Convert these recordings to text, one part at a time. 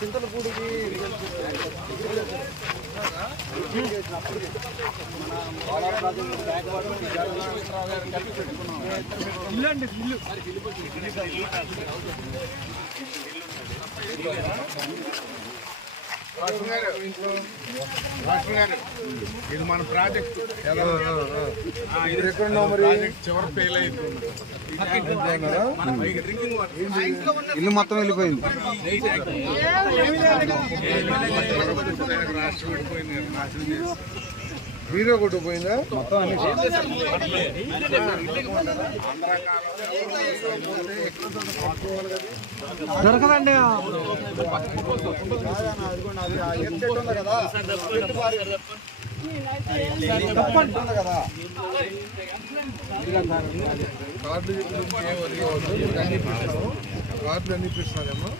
చింతలపూడికి ఇల్లు ఇది మన ప్రాజెక్ట్ చివరి ఫెయిల్ అయిపోయింది. ఇల్లు మొత్తం వెళ్ళిపోయింది. రాష్ట్రం వెళ్ళిపోయింది. వీడియో కొట్టుకుపోయిందా మొత్తం దొరకదండి. కార్డులు అన్ని ఇప్పిస్తున్నారేమో.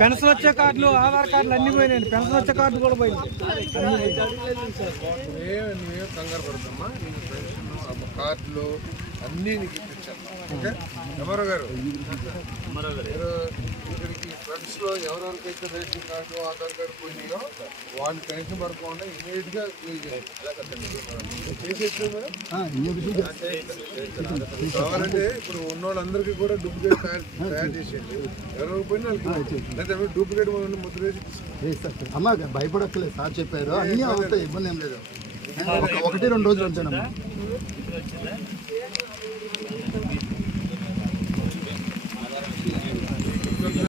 పెన్షన్ వచ్చే కార్డులు, ఆధార్ కార్డులు అన్ని పోయినాయండి. పెన్షన్ వచ్చే కార్డు కూడా పోయింది. నువ్వేం కంగారు పడతామా, నీకు పెన్షన్ కార్డులు అన్నీ నీకు ఇప్పించాను. ఓకే ఎమరో గారు, ఇక్కడికి ఫ్రెండ్స్లో ఎవరెవరికైతే రేషన్ కార్డు ఆధార్ కార్డు పోయినాయో వాళ్ళు పెన్షన్ పడకుండా ఇమీడియట్గా కావాలంటే ఇప్పుడు ఉన్న వాళ్ళందరికీ కూడా డూప్లికేట్ తయారు చేసేయండి. ఎవరికి పోయినా వాళ్ళకి లేదా డూప్లికేట్ ముద్ర వేసి అమ్మ భయపడక్కలేదు. సార్ చెప్పారు అన్నీ అవుతాయి, ఇబ్బంది ఏం లేదు. 1-2 రోజులు అంతేనమ్మా.